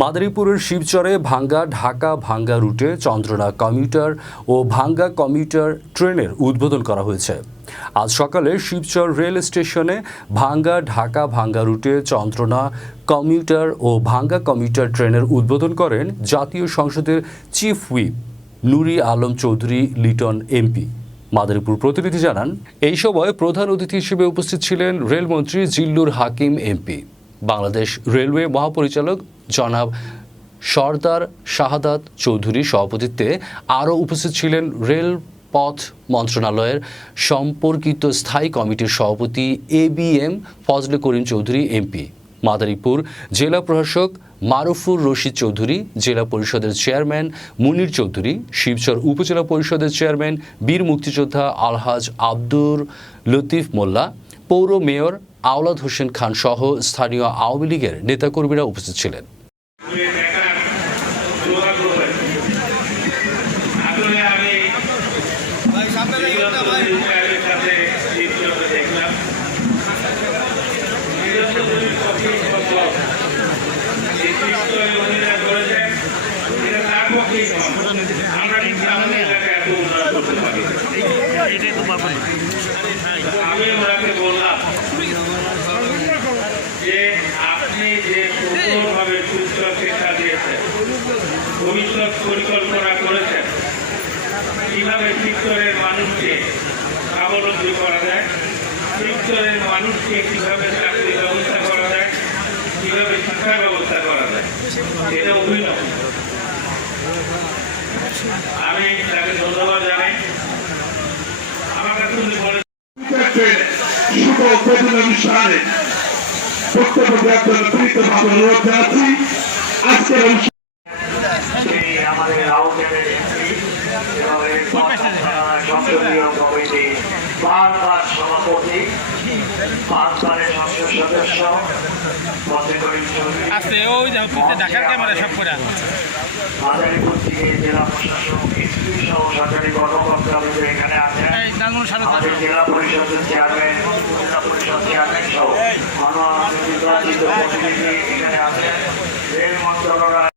মাদারীপুরের শিবচরে ভাঙ্গা ঢাকা ভাঙ্গা রুটে চন্দ্রনা কমিউটার ও ভাঙ্গা কমিউটার ট্রেনের উদ্বোধন করা হয়েছে। আজ সকালে শিবচর রেল স্টেশনে ভাঙ্গা ঢাকা ভাঙ্গা রুটে চন্দ্রনা কমিউটার ও ভাঙ্গা কমিউটার ট্রেনের উদ্বোধন করেন জাতীয় সংসদের চিফ হুইপ নুরি আলম চৌধুরী লিটন এমপি। মাদারীপুর প্রতিনিধি জানান, এই সময় প্রধান অতিথি হিসেবে উপস্থিত ছিলেন রেলমন্ত্রী জিল্লুর হাকিম এমপি, বাংলাদেশ রেলওয়ে মহাপরিচালক জনাব সরদার শাহাদাত চৌধুরী সভাপতিত্বে আরও উপস্থিত ছিলেন রেলপথ মন্ত্রণালয়ের সম্পর্কিত স্থায়ী কমিটির সভাপতি ABM ফজলে করিম চৌধুরী এমপি, মাদারীপুর জেলা প্রশাসক মারুফুর রশিদ চৌধুরী, জেলা পরিষদের চেয়ারম্যান মুনির চৌধুরী, শিবচর উপজেলা পরিষদের চেয়ারম্যান বীর মুক্তিযোদ্ধা আলহাজ আব্দুর লতিফ মোল্লা, পৌর মেয়র আওলাদ হোসেন খান সহ স্থানীয় আওয়ামী লীগের নেতাকর্মীরা উপস্থিত ছিলেন। আমি ওনাকে বললাম যে আপনি যে সুন্দরভাবে শিবচর শিক্ষা দিয়েছেন, ভবিষ্যৎ পরিকল্পনা করেছেন, কিভাবে শিবচরের মানুষকে স্বাবলম্বী করা যায়, শিবচরের মানুষকে কিভাবে চাকরির ব্যবস্থা করা যায়, কিভাবে শিক্ষার ব্যবস্থা করা যায়, এটা অভিনব। আমি তাকে ধন্যবাদ জানাই। আমার কাছে উনি বলেন অনুষ্ঠানে বক্তব্য দেওয়ার জন্য প্রীতভাবে অনুরোধ জানাচ্ছি। আজকের আমাদের সংসদীয় কমিটি বারবার সভাপতি, পাঁচবারের সংসদ সদস্য মাদারীপুর থেকে জেলা প্রশাসক এসপি সহ সরকারি কর্মকর্তা এখানে আছেন, আমাদের জেলা পরিষদের চেয়ারম্যান, জেলা পরিষদ চেয়ারম্যান সহ অন্য নির্বাচিত প্রতিনিধি এখানে আছেন, রেল মন্ত্রণালয়